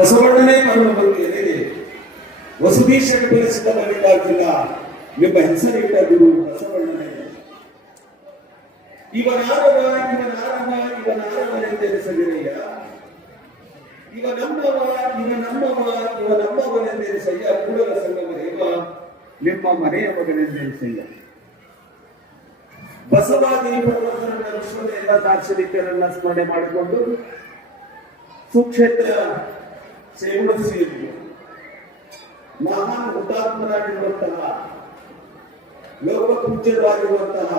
ಬಸವಣ್ಣನೇ ಮಾಡುವ ಬಗ್ಗೆ ವಸುದೀಶಕ್ಕೆ ಬೆಳೆಸಿದ ಮಲ್ಲಿಕಾರ್ಜುನ ನಿಮ್ಮ ಹೆಸರಿಟ್ಟ ಗುರು ಬಸವಣ್ಣನೇ. ಇವನಾರವನೆಂದೆನಿಸಲಿರಯ್ಯ, ಇವ ನಮ್ಮವನೆಂದೆನಿಸಯ್ಯ. ಕೂಡಲ ಸಂಗಮದೇವ ನಿಮ್ಮ ಮನೆಯ ಮಗನೆಂದೆನಿಸಯ್ಯ. ಬಸವಾದಿ ವಿಶ್ವದ ಎಲ್ಲ ದಾರ್ಶನಿಕರನ್ನ ಸ್ಮರಣೆ ಮಾಡಿಕೊಂಡು ಸುಕ್ಷೇತ್ರ ಸೇವಡಿಸಿ ಮಹಾನ್ ಹುತಾತ್ಮರಾಗಿರುವಂತಹ ಲೋಕ ಪೂಜ್ಯರಾಗಿರುವಂತಹ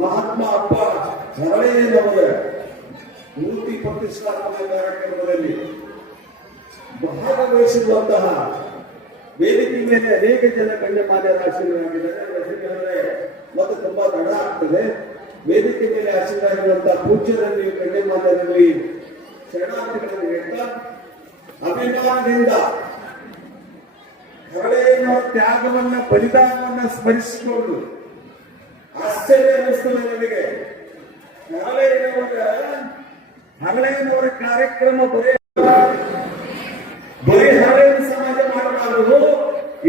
ಮಹಾತ್ಮ ಅಪ್ಪ ಹರಳೆಯನವರ ಮೂರ್ತಿ ಪ್ರತಿಷ್ಠಾಪನೆ ಕಾರ್ಯಕ್ರಮದಲ್ಲಿ ಭಾಗವಹಿಸಿರುವಂತಹ ವೇದಿಕೆ ಮೇಲೆ ಅನೇಕ ಜನ ಗಣ್ಯಮಾನ್ಯರ ಆಶೀರ್ವಾದರಾಗಿದ್ದಾರೆ ಮತ್ತು ತುಂಬಾ ತಡ ಆಗ್ತದೆ. ವೇದಿಕೆ ಮೇಲೆ ಆಶೀರ್ವಾದರಾಗಿರುವಂತಹ ಪೂಜ್ಯರಲ್ಲಿ ಗಣ್ಯಮಾನ್ಯರಲ್ಲಿ ಶರಣಾರ್ಥಿಗಳನ್ನು ಹೇಳ್ತಾ ಅಭಿಮಾನದಿಂದ ಹರಳೆಯನವರ ತ್ಯಾಗವನ್ನ ಬಲಿದಾನವನ್ನ ಸ್ಮರಿಸಿಕೊಂಡು ಆಶ್ಚರ್ಯ ಅನಿಸ್ತದೆ ನನಗೆ. ಹರಳೆಯನವರ ಕಾರ್ಯಕ್ರಮ ಬರೀ ಹರಳೆಯನ ಸಮಾಜ ಮಾಡಬಾರದು,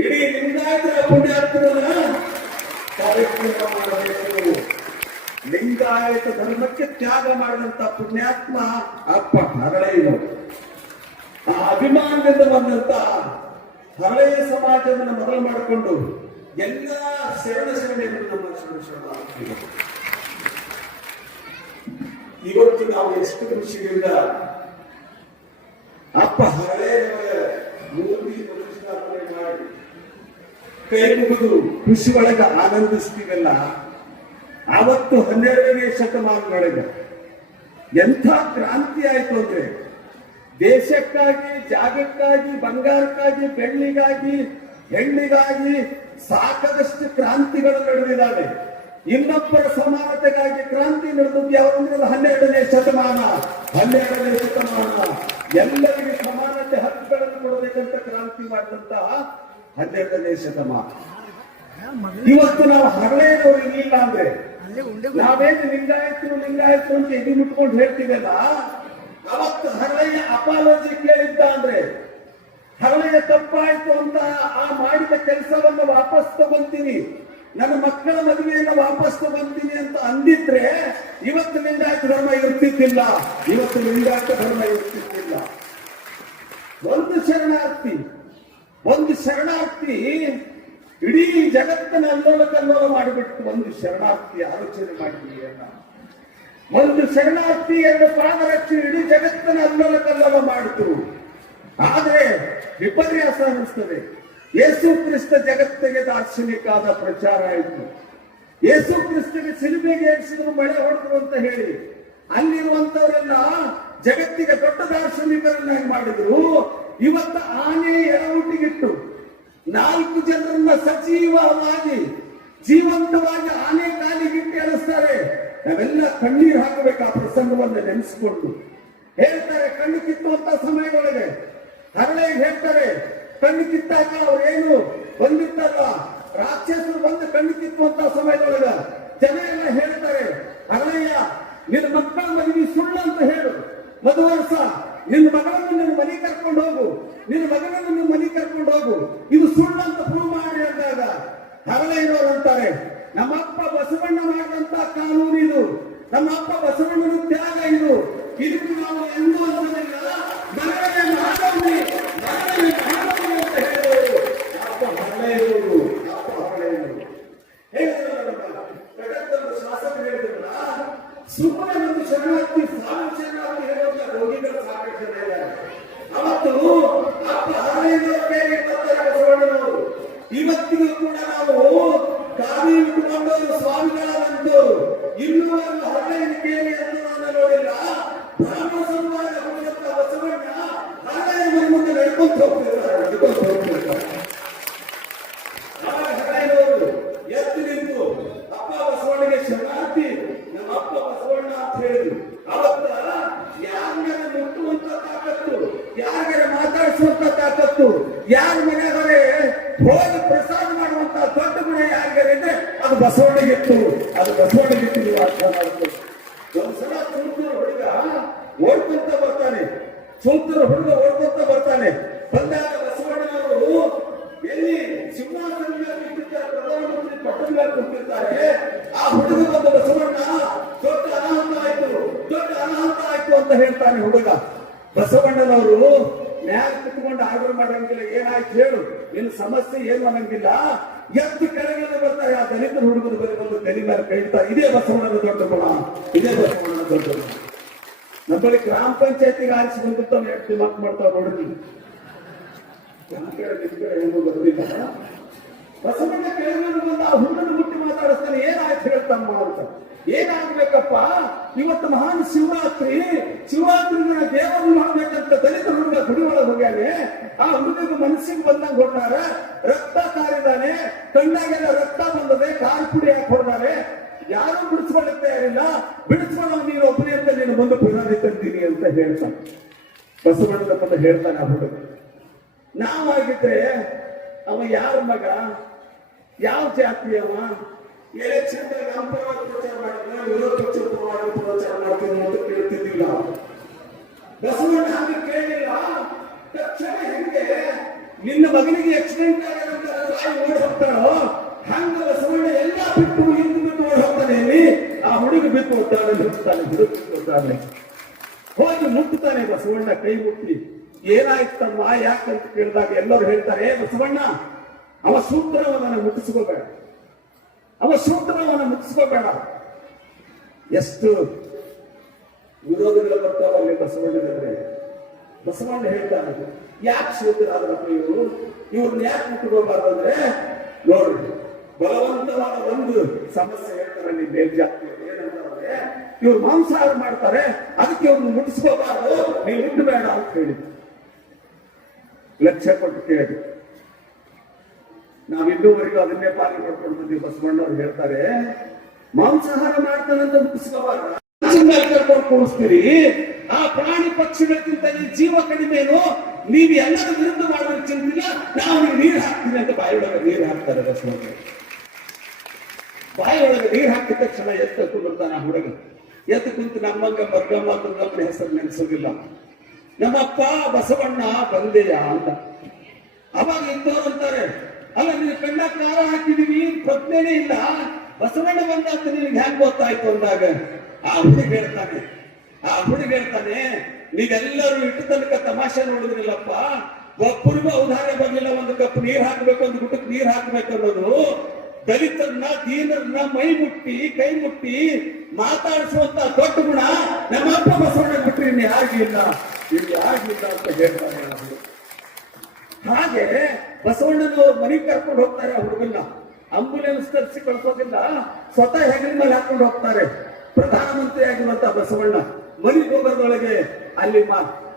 ಇಡೀ ಲಿಂಗಾಯತರ ಪುಣ್ಯಾತ್ಮರನ್ನ ಕಾರ್ಯಕ್ರಮ ಮಾಡಬೇಕು. ಲಿಂಗಾಯತ ಧರ್ಮಕ್ಕೆ ತ್ಯಾಗ ಮಾಡಿದಂತ ಪುಣ್ಯಾತ್ಮ ಅಪ್ಪ ಹರಳೆಯನವರು. ಆ ಅಭಿಮಾನದಿಂದ ಬಂದಂತ ಹರಳೆಯ ಸಮಾಜವನ್ನು ಮೊದಲು ಮಾಡಿಕೊಂಡು ಎಲ್ಲ ಶರಣೆಯನ್ನು ನಮ್ಮ ಶರಣ. ಇವತ್ತು ನಾವು ಎಷ್ಟು ಖುಷಿಯಿಂದ ಅಪ್ಪ ಹರಳೆಯವರ ಮೂರ್ತಿ ಪ್ರತಿಷ್ಠಾಪನೆ ಮಾಡಿ ಕೈ ಮುಗಿದು ಖುಷಿ ಒಳಗೆ ಆನಂದಿಸ್ತೀವಲ್ಲ. ಆವತ್ತು 12ನೇ ಶತಮಾನದೊಳಗೆ ಎಂಥ ಕ್ರಾಂತಿ ಆಯ್ತು ಅಂದ್ರೆ, ದೇಶಕ್ಕಾಗಿ, ಜಾಗಕ್ಕಾಗಿ, ಬಂಗಾರಕ್ಕಾಗಿ, ಬೆಳ್ಳಿಗಾಗಿ, ಹೆಣ್ಣಿಗಾಗಿ ಸಾಕಷ್ಟು ಕ್ರಾಂತಿಗಳು ನಡೆದಿದ್ದಾವೆ. ಇನ್ನೊಬ್ಬರ ಸಮಾನತೆಗಾಗಿ ಕ್ರಾಂತಿ ನಡೆದದ್ದು ಯಾವಂದ್ರೆ 12ನೇ ಶತಮಾನ. 12ನೇ ಶತಮಾನ ಎಲ್ಲರಿಗೆ ಸಮಾನತೆ ಹಕ್ಕುಗಳನ್ನು ಕೊಡಬೇಕಂತ ಕ್ರಾಂತಿ ಮಾಡಿದಂತಹ 12ನೇ ಶತಮಾನ. ಇವತ್ತು ನಾವು ಹರಳೆಯವರು ಇಲ್ಲ ಅಂದ್ರೆ ನಾವೇನು ಲಿಂಗಾಯತರು ಅಂತ ಎದಿ ಮುಟ್ಕೊಂಡು ಹೇಳ್ತೀವಲ್ಲ, ಅವತ್ತು ಹರಳೆಯ ಅಪಾಲಜಿ ಕೇಳಿದ್ದ ಅಂದ್ರೆ ಹರಳೆಯ ತಪ್ಪಾಯ್ತು ಅಂತ ಆ ಮಾಡಿದ ಕೆಲಸವನ್ನು ವಾಪಸ್ ತಗೊಂತೀನಿ, ನನ್ನ ಮಕ್ಕಳ ಮದುವೆಯನ್ನು ವಾಪಸ್ ತಗೊಂತೀನಿ ಅಂತ ಅಂದಿದ್ರೆ ಇವತ್ತು ಲಿಂಗಾಯತ ಧರ್ಮ ಇರ್ತಿದ್ದಿಲ್ಲ. ಒಂದು ಶರಣಾರ್ಥಿ ಇಡೀ ಜಗತ್ತನ್ನ ಕಲ್ಲೋಲ ಮಾಡಿಬಿಟ್ಟು ಒಂದು ಶರಣಾರ್ಥಿ ಆಲೋಚನೆ ಮಾಡಿದ್ವಿ ಅಲ್ಲ. ಒಂದು ಶರಣಾರ್ಥಿ 2 ಪಾದರಕ್ಷೆ ಇಡೀ ಜಗತ್ತನ್ನ ಕಲ್ಲೋಲ ಮಾಡಿತು. ಆದ್ರೆ ವಿಪರ್ಯಾಸ ಅನಿಸ್ತದೆ. ಯೇಸು ಕ್ರಿಸ್ತ ಜಗತ್ತಿಗೆ ದಾರ್ಶನಿಕಾದ ಪ್ರಚಾರ ಆಯಿತು. ಯೇಸು ಕ್ರಿಸ್ತಗೆ ಸಿಲುಬೆಗೆ ಏರಿಸಿದ್ರು, ಮಳೆ ಹೊಡೆದ್ರು ಅಂತ ಹೇಳಿ ಅಲ್ಲಿರುವಂತವರೆಲ್ಲ ಜಗತ್ತಿಗೆ ದೊಡ್ಡ ದಾರ್ಶನಿಕರನ್ನಾಗಿ ಮಾಡಿದ್ರು. ಇವತ್ತು ಆನೆ ಎಡವುಟ್ಟಿಗಿಟ್ಟು 4 ಜನರನ್ನ ಸಜೀವವಾಗಿ ಜೀವಂತವಾಗಿ ಆನೆ ಕಾಲಿಗಿಟ್ಟು ಎಳಿಸ್ತಾರೆ. ನಾವೆಲ್ಲ ಕಣ್ಣೀರು ಹಾಕಬೇಕು ಆ ಪ್ರಸಂಗವನ್ನು ನೆನೆಸಿಕೊಂಡು. ಹೇಳ್ತಾರೆ ಕಣ್ಣು ಕಿತ್ತುವಂತ ಸಮಯದೊಳಗೆ ಹರಳೆ ಹೇಳ್ತಾರೆ, ಕಣ್ಣು ಕಿತ್ತಾಗ ಅವ್ರೇನು ಬಂದಿತ್ತಲ್ಲ ರಾಕ್ಷಸರು ಬಂದು ಕಣ್ಣು ಕಿತ್ತುವಂತ ಸಮಯದೊಳಗ ಜನ ಎಲ್ಲ ಹೇಳ್ತಾರೆ, ಹರಳೆಯ ನಿನ್ನ ಮಕ್ಕಳ ಮದುವೆ ಸುಳ್ಳು ಅಂತ ಹೇಳು, ಮದುವರ್ಷ ನಿನ್ನ ಮಗಳನ್ನು ನಿನ್ನ ಮನೆ ಕರ್ಕೊಂಡು ಹೋಗು, ನಿನ್ನ ಮಗನನ್ನು ನಿನ್ನ ಮನೆ ಕರ್ಕೊಂಡು ಹೋಗು, ಇದು ಸುಳ್ಳು ಅಂತ ಪ್ರೂವ್ ಮಾಡಿ ಅಂದಾಗ ಹರಳೆಯವರು ಅಂತಾರೆ, ನಮ್ಮಪ್ಪ ಬಸವಣ್ಣ ಮಾಡಿದಂತ ಕಾನೂನು ಇದು, ನಮ್ಮಪ್ಪ ಬಸವಣ್ಣನ ತ್ಯಾಗ ಇದು, ಇದಕ್ಕೆ ನಾವು ಎಂದೂ ಅನ್ನೋದಿಲ್ಲ, ಮರणे ಮಾಡೋಣ ಅಂತ ಹೇಳೋರು ಅಪ್ಪ ಹರಳೆಯವರು. ಹೇಳಿದ್ರು ಶಾಸಕ ಹೇಳಿದ್ರಲ್ಲ, ಸುಮ್ಮನೆ ಒಂದು ಶರಣಾರ್ಥಿ ಶರಣಾರ್ಥಿ ಹೇಳೋದ ರೋಗಿಗಳ ಸಾಕಷ್ಟು ಜನ ಇದ್ದಾರೆ. ಅವತ್ತು ಅಪ್ಪ ಹರಳೆಯವರು ಕೇಳಿ ಬರ್ತಾರೆ ಬಸವಣ್ಣನವರು. ಇವತ್ತಿಗೂ ಕೂಡ ನಾವು ಕಾವಿ ಇಟ್ಟುಕೊಂಡವರು ಸ್ವಾಮಿಗಳಾದಂತು ಇನ್ನೂ ಹರಳೆಯನ್ನು ಕೇಳಿ ಅನ್ನೋದನ್ನ ನೋಡಿಲ್ಲ. ಬ್ರಾಹ್ಮಣ ಸಮುದಾಯ ಹುಡುಗಂತ ಬಸವಣ್ಣ ಹರಳೆಯ ಮುಂದೆ ನಡ್ಕೊಂಡು ಹೋಗ್ತಿರ್ತಾರೆ. ಹರಳೆಯವರು ಎದ್ದು ನಿಂತು ಅಪ್ಪ ಬಸವಣ್ಣಗೆ ಶರಣಾರ್ಥಿ, ನಮ್ಮ ಅಪ್ಪ ಬಸವಣ್ಣ ಅಂತ ಹೇಳಿದ್ರು. ಅವತ್ತ ಯಾರ ಮುಟ್ಟುವಂತ ತಾಕತ್ತು, ಯಾರ ಮಾತಾಡಿಸುವಂತ ತಾಕತ್ತು, ಯಾರ ಮನೆಯವರೇ ಹೋಗಿ ಪ್ರಸಾದ ಮಾಡುವಂತ ದೊಡ್ಡ ಗುಣ ಯಾರಿಗಾರೆ ಅಂದ್ರೆ ಅದು ಬಸವಣ್ಣಗಿತ್ತು. ನೀವು ಅರ್ಥ ಮಾಡ್ಬೇಕು. ಒಂದ್ಸಲ ತುಮಕೂರು ಹುಡುಗ ಓಡ್ಕೊಂತ ಬರ್ತಾನೆ, ಸೂತ್ರ ಹುಡುಗ ಓಡ್ಕೊಂತ ಬರ್ತಾನೆ. ಬಂದಾಗ ಬಸವಣ್ಣನವರು ಎಲ್ಲಿ ಸಿಂಹಾಸನ ಮೇಲೆ ಕೂತಿರ್ತಾರೆ, ಪ್ರಧಾನಮಂತ್ರಿ ಪಟ್ಟದ ಮೇಲೆ ಕೂತಿರ್ತಾರೆ. ಆ ಹುಡುಗ ಬಂದ ಬಸವಣ್ಣ ದೊಡ್ಡ ಅನಾಹುತ ಆಯ್ತು, ದೊಡ್ಡ ಅನಾಹುತ ಆಯ್ತು ಅಂತ ಹೇಳ್ತಾನೆ ಹುಡುಗ. ಬಸವಣ್ಣನವರು ಮ್ಯಾಲ ಕುತ್ಕೊಂಡು ಆರ್ಡರ್ ಮಾಡಂಗಿಲ್ಲ, ಏನಾಯ್ತು ಹೇಳು, ನಿನ್ನ ಸಮಸ್ಯೆ ಏನು ಅನ್ನಂಗಿಲ್ಲ. ಎದ್ದು ಕೆಳಗೆ ಬರ್ತಾರೆ. ಆ ದಲಿತ ಹುಡುಗರ ಬಳಿ ಬಂದು ತಲೆ ಮೇಲೆ ಕೈ ಇಡ್ತಾರೆ. ಇದೇ ಬಸವಣ್ಣನ ದೊಡ್ಡ ಗುಣ, ಇದೇ ಬಸವಣ್ಣನ ದೊಡ್ಡ ಗುಣ. ನಮ್ಮಲ್ಲಿ ಗ್ರಾಮ ಪಂಚಾಯತಿಗೆ ಆರಿಸಿ ಬಂದಿರ್ತಾವ, ಎಷ್ಟು ಮಾತು ಮಾಡ್ತಾವ ನೋಡ್ರಿ. ಏನು ಬರೋದಿಲ್ಲ. ಬಸವಣ್ಣ ಕೆಳಗೆ ಬಂದ ಆ ಹುಡುಗನ ಮುಟ್ಟಿ ಮಾತಾಡಿಸ್ತಾನೆ. ಏನಾಯ್ತು ಹೇಳ್ತಮ್ಮ ಅಂತ. ಏನಾಗ್ಬೇಕಪ್ಪ, ಇವತ್ತು ಮಹಾನ್ ಶಿವರಾತ್ರಿ, ಶಿವರಾತ್ರಿ ದೇವರು ಮಾಡ್ಬೇಕಂತ ದಲಿತ ಹುಡುಗ ಗುಡಿ ಒಳಗೆ ಹೋಗ್ಯಾನೆ. ಆ ಹುಡುಗ ಮನಸ್ಸಿಗೆ ಬಂದಂಗೆ ಹೊಡ್ತಾರ, ರಕ್ತ ಕಾರಿದಾನೆ, ಕಣ್ಣಾಗೆಲ್ಲ ರಕ್ತ ಬಂದದೆ, ಕಾಲು ಪುಡಿ ಹಾಕಿ ಹೊಡ್ದಾರೆ. ಯಾರು ಬಿಡಿಸ್ಕೊಳ್ಳಕ್ ತಯಾರಿಲ್ಲ, ಬಿಡಿಸ್ಕೊಳ್ಳೋ ನೀನು ಒಬ್ಬನೇ ಅಂತ ನೀನು ಮುಂದೆ ಪುನರಾವರ್ತಿ ತಂದೀನಿ ಅಂತ ಹೇಳ್ತಾನೆ. ಬಸವಣ್ಣನ ಪದ ಹೇಳ್ತಾನೆ ಆ ಹುಡುಗ. ನಾವಾಗಿದ್ರೆ ಅವ ಯಾರ ಮಗ, ಯಾವ ಜಾತಿಯವ, ಎಲೆಕ್ಷನ್ ನಮ್ಮ ಪರವಾಗಿ ಪ್ರಚಾರ ಮಾಡಿದ್ರೆ ವಿರೋಧ ಪಕ್ಷದ ಪರವಾಗಿ ಪ್ರಚಾರ ಮಾಡ್ತೀನಿ ಅಂತ ಕೇಳ್ತಿದ್ದಿಲ್ಲ. ಬಸವಣ್ಣ ಹಾಗೆ ಕೇಳಿಲ್ಲ. ತಕ್ಷಣ ಹೆಂಗೆ ನಿನ್ನ ಮಗನಿಗೆ ಆಕ್ಸಿಡೆಂಟ್ ಆಗೋದಂತ ಓಡಿ ಹೋಗ್ತಾರೋ ಹಂಗ ಬಸವಣ್ಣ ಎಲ್ಲ ಬಿಟ್ಟು ಹಿಂದೆ ಬಿಟ್ಟು ಓಡಿ ಹೋಗ್ತಾನೆ. ಆ ಹುಡುಗ ಬಿಟ್ಟು ಒದ್ದಾಡ ಹೋಗ್ತಾನೆ, ಹುಡುಗ ಬಿಟ್ಟು ಒದ್ದಾಡನೆ ಹೋಗಿ ಮುಟ್ಟುತ್ತಾನೆ. ಬಸವಣ್ಣ ಕೈ ಮುಟ್ಟಿ ಏನಾಯ್ತಮ್ಮ ಯಾಕಂತ ಕೇಳಿದಾಗ ಎಲ್ಲರೂ ಹೇಳ್ತಾರೆ, ಬಸವಣ್ಣ ಅವ ಸೂತ್ರವನ್ನ ಮುಟ್ಟಿಸ್ಕೋಬೇಡ, ಅವ ಸೂತ್ರವನ್ನ ಮುಟ್ಟಿಸ್ಕೋಬೇಡ. ಎಷ್ಟು ವಿರೋಧಗಳು ಬರ್ತಾವಲ್ಲಿ ಬಸವಣ್ಣನವರೇ. ಬಸವಣ್ಣ ಹೇಳ್ತಾನೆ, ಯಾಕೆ ಸೂತ್ರರಾದ್ರಪ್ಪ ಇವರು, ಇವ್ರನ್ನ ಯಾಕೆ ಮುಟ್ಟುಕೋಬಾರ್ದು ಅಂದ್ರೆ, ನೋಡ್ರಿ ಬಲವಂತವಾದ ಒಂದು ಸಮಸ್ಯೆ ಹೇಳ್ತಾರೆ ನಿಮ್ಮ ಮೇಲ್ಜಾತಿಯವರು. ಏನಂತಾರೆ, ಇವ್ರು ಮಾಂಸಾಹಾರ ಮಾಡ್ತಾರೆ, ಅದಕ್ಕೆ ಇವ್ರನ್ನ ಮುಟ್ಟಿಸ್ಕೋಬಾರ್ದು, ನೀವು ಮುಟ್ಟಬೇಡ ಅಂತ ಹೇಳಿದ್ರು. ಲಕ್ಷ್ಯ ಕೊಟ್ಟು ಕೇಳಿ ನಾವು ಇನ್ನೂವರೆಗೂ ಅದನ್ನೇ ಪಾಲನೆ ಮಾಡ್ಕೊಂಡು ಬಂದೀವಿ. ಬಸವಣ್ಣವ್ರು ಹೇಳ್ತಾರೆ, ಮಾಂಸಾಹಾರ ಮಾಡ್ತಾನಂತ ಮುಟ್ಟಿಸ್ಕೋಬಾರ್ದು, ಕರ್ಕೊಂಡು ಕೂಡಿಸ್ತೀರಿ. ಆ ಪ್ರಾಣಿ ಪಕ್ಷಿಗಳಿಗಿಂತ ನೀವು ಜೀವ ಕಡಿಮೆನು, ನೀವು ಎಲ್ಲರ ವಿರುದ್ಧ ಮಾಡೋದು ಚಿಂತಿಲ್ಲ, ನಾವು ನೀರು ಹಾಕ್ತೀವಿ ಅಂತ ಬಾಯಿಯೊಳಗೆ ನೀರು ಹಾಕ್ತಾರೆ. ಬಸವಣ್ಣ ಬಾಯಿಯೊಳಗೆ ನೀರು ಹಾಕಿದ ತಕ್ಷಣ ಎತ್ತು ಬರ್ತಾನೆ ಆ ಹುಡುಗ. ಎತ್ತು ಕುಂತು ನಮ್ಮಂಗ ಮಗ್ಗಮ್ಮ ದುರ್ಗಮ್ಮನ ಹೆಸರು ನೆನೆಸೋದಿಲ್ಲ. ನಮ್ಮಪ್ಪ ಬಸವಣ್ಣ ಬಂದೆಯ ಅಂತ. ಅವಾಗ ಇದ್ದವ್ರು ಅಂತಾರೆ, ಅಲ್ಲ ನೀನು ಕಣ್ಣ ಕಾರ ಹಾಕಿದೀವಿ, ಪ್ರಜ್ಞೆನೇ ಇಲ್ಲ, ಬಸವಣ್ಣ ಬಂದ ಅಂತ ನಿನಗೆ ಹ್ಯಾಂಗ್ ಗೊತ್ತಾಯ್ತು ಅಂದಾಗ ಆ ಹುಡುಗ ಹೇಳ್ತಾನೆ, ನೀವೆಲ್ಲರೂ ಇಟ್ಟು ತನಕ ತಮಾಷೆ ನೋಡಿದ್ರಿಲ್ಲಪ್ಪ, ಒಬ್ಬರಿಗೂ ಔದಾರ್ಯ ಬರ್ಲಿಲ್ಲ, ಒಂದು ಕಪ್ ನೀರ್ ಹಾಕ್ಬೇಕು, ಒಂದು ಗುಟ್ಟಕ್ಕೆ ನೀರ್ ಹಾಕ್ಬೇಕು ಅನ್ನೋದು ದಲಿತರನ್ನ ದೀನರನ್ನ ಮೈ ಮುಟ್ಟಿ ಕೈ ಮುಟ್ಟಿ ಮಾತಾಡಿಸುವಂತ ದೊಡ್ಡ ಗುಣ ನಮ್ಮಪ್ಪ ಬಸವಣ್ಣ ಬಿಟ್ರಿ ಇನ್ನು ಯಾರಿಗಿಲ್ಲ ಅಂತ ಹೇಳ್ತಾರೆ. ಹಾಗೆ ಬಸವಣ್ಣನವ್ರು ಮನೆಗೆ ಕರ್ಕೊಂಡು ಹೋಗ್ತಾರೆ ಆ ಹುಡುಗನ್ನ. ಆಂಬುಲೆನ್ಸ್ ತರಿಸಿ ಕಳ್ಸೋದಿಲ್ಲ, ಸ್ವತಃ ಹೆಗಲ ಮೇಲೆ ಹಾಕೊಂಡು ಹೋಗ್ತಾರೆ. ಪ್ರಧಾನಮಂತ್ರಿ ಆಗಿರುವಂತ ಬಸವಣ್ಣ ಮನೆಗೆ ಹೋಗೋದ್ರೊಳಗೆ ಅಲ್ಲಿ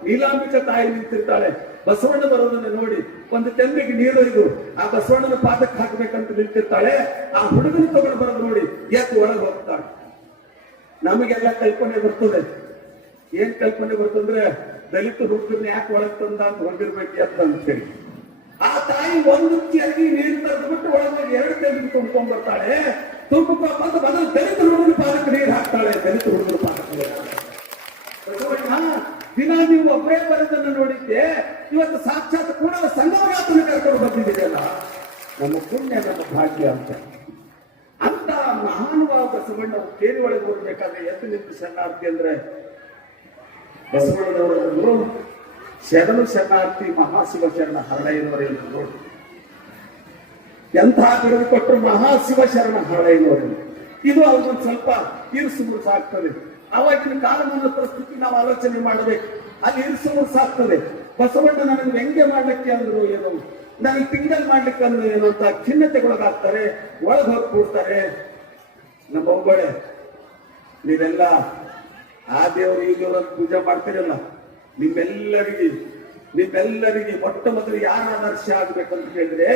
ನೀಲಾಂಬಿಕ ತಾಯಿ ನಿಂತಿರ್ತಾಳೆ. ಬಸವಣ್ಣ ಬರೋದನ್ನ ನೋಡಿ ಒಂದು ತೆಂಬಿಗೆ ನೀರು ಆ ಬಸವಣ್ಣನ ಪಾದಕ್ಕೆ ಹಾಕ್ಬೇಕಂತ ನಿಂತಿರ್ತಾಳೆ. ಆ ಹುಡುಗನ ತಗೊಂಡು ಬರೋದು ನೋಡಿ ಎತ್ತು ಒಳಗೆ ಹೋಗ್ತಾಳೆ. ನಮಗೆಲ್ಲ ಕಲ್ಪನೆ ಬರ್ತದೆ. ಏನ್ ಕಲ್ಪನೆ ಬರ್ತಂದ್ರೆ, ದಲಿತ ಹುಡುಗರನ್ನ ಯಾಕೆ ಒಳಗೆ ತಂದ ಅಂತ ಹೊಂದಿರ್ಬೇಕು ಅಂತೇಳಿ. ಆ ತಾಯಿ ಒಂದು ಚರ್ಗಿ ನೀರು ತರದ್ಬಿಟ್ಟು ಒಳಗೆ ಎರಡು ತೆಂಬಿಗೆ ತುಂಬ್ಕೊಂಡ್ ಬರ್ತಾಳೆ. ತುಂಬಿಕೊಂಡು ಬಂದು ದಲಿತ ಹುಡುಗನ ಪಾದಕ್ಕೆ ನೀರು ಹಾಕ್ತಾಳೆ. ದಲಿತ ಹುಡುಗರ ಪಾದಕ್ಕೆ ಬಸವಣ್ಣ ದಿನ ನೀವು ಒಬ್ಬರೇ ಬರೋದನ್ನು ನೋಡಿದ್ದೆ, ಇವತ್ತು ಸಾಕ್ಷಾತ್ ಕೂಡ ಸಂಗಮನಾಥನ ಕರ್ಕೊಂಡು ಬಂದಿದ್ದೀರಲ್ಲ, ನಮ್ಮ ಪುಣ್ಯ ನಮ್ಮ ಭಾಗ್ಯ ಅಂತ. ಅಂತ ಮಹಾನುಭಾವ ಬಸವಣ್ಣ ಕೇರಿ ಒಳಗೆ ಹೋಗ್ಬೇಕಾದ್ರೆ ಎದ್ದು ನಿಂತು ಶರಣಾರ್ಥಿ ಅಂದ್ರೆ ಬಸವಣ್ಣನವರು ಶರಣು ಶರಣಾರ್ಥಿ ಮಹಾಶಿವ ಶರಣ ಹರಳಯ್ಯನವರೆಂದು ನೋಡಿ ಎಂತಹ ಬಿಡುವು ಕೊಟ್ಟರು. ಮಹಾಶಿವ ಶರಣ ಹರಳಯ್ಯನವರೆಂದು ಇದು ಅವ್ರಿಗೊಂದು ಸ್ವಲ್ಪ ಇರಿಸು ಮುರುಸಾಗ್ತದೆ. ಆವಾಗಿನ ಕಾಲಮಾನ ಪರಿಸ್ಥಿತಿ ನಾವು ಆಲೋಚನೆ ಮಾಡಬೇಕು. ಅಲ್ಲಿ ಇರಿಸು ಮುರುಸಾಗ್ತದೆ. ಬಸವಣ್ಣ ನನಗೆ ವ್ಯಂಗ್ಯ ಮಾಡ್ಲಿಕ್ಕೆ ಅಂದ್ರು ಏನು, ನನಗೆ ತಿಂಗಲ್ ಮಾಡ್ಲಿಕ್ಕೆ ಅಂದ್ರು ಏನು ಅಂತ ಖಿನ್ನತೆಗೊಳಗಾಗ್ತಾರೆ, ಒಳಗೆ ಹೋಗಿ ಕೂಡ್ತಾರೆ. ನಮ್ಮ ಒಬ್ಬಳೆ ನೀವೆಲ್ಲ ಆ ದೇವರು ಈ ದೇವರ ಪೂಜೆ ಮಾಡ್ತೀರಲ್ಲ, ನಿಮ್ಮೆಲ್ಲರಿಗೆ ಮೊಟ್ಟ ಮೊದಲು ಯಾರ ಆದರ್ಶ ಆಗ್ಬೇಕಂತ ಹೇಳಿದ್ರೆ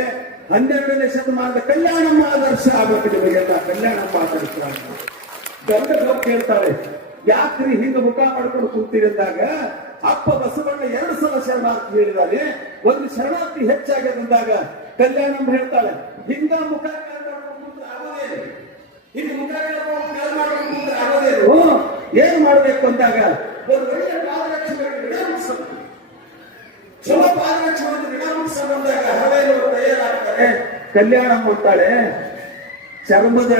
12ನೇ ಶತಮಾನದ ಕಲ್ಯಾಣಮ್ಮ ಆದರ್ಶ ಆಗ್ಬೇಕು. ನಿಮಗೆಲ್ಲ ಕಲ್ಯಾಣಮ್ಮ ಆದರ್ಶ ಗಂಡ ಹೋಗಿ ಕೇಳ್ತಾಳೆ, ಯಾಕ್ರಿ ಹಿಂಗ ಮುಖ ಮಾಡ್ಕೊಂಡು ಕೂತೀರಿ ಅಂದಾಗ ಅಪ್ಪ ಬಸವಣ್ಣ 2 ಸಲ ಶರಣಾರ್ಥಿ ಹೇಳಿದಾರೆ. ಒಂದು ಶರಣಾರ್ಥಿ ಹೆಚ್ಚಾಗಿ ಅಂದಾಗ ಕಲ್ಯಾಣಮ್ಮ ಹೇಳ್ತಾಳೆ, ಹಿಂಗ ಮುಖ ಆಗೋದೇನು, ಹಿಂಗ ಮುಖ ಆಗೋದೇನು, ಏನ್ ಮಾಡ್ಬೇಕು ಅಂದಾಗ ಒಂದು ಒಳ್ಳೆಯ ಚಲೋ ಪಾದರಕ್ಷೆ ಒಂದು ಋಣಾಂಶ ಬಂದಾಗ ಹರಳೆಯವರು ತಯಾರಾಗ್ತಾರೆ. ಕಲ್ಯಾಣ ಮಾಡ್ತಾಳೆ. ಚರ್ಮದ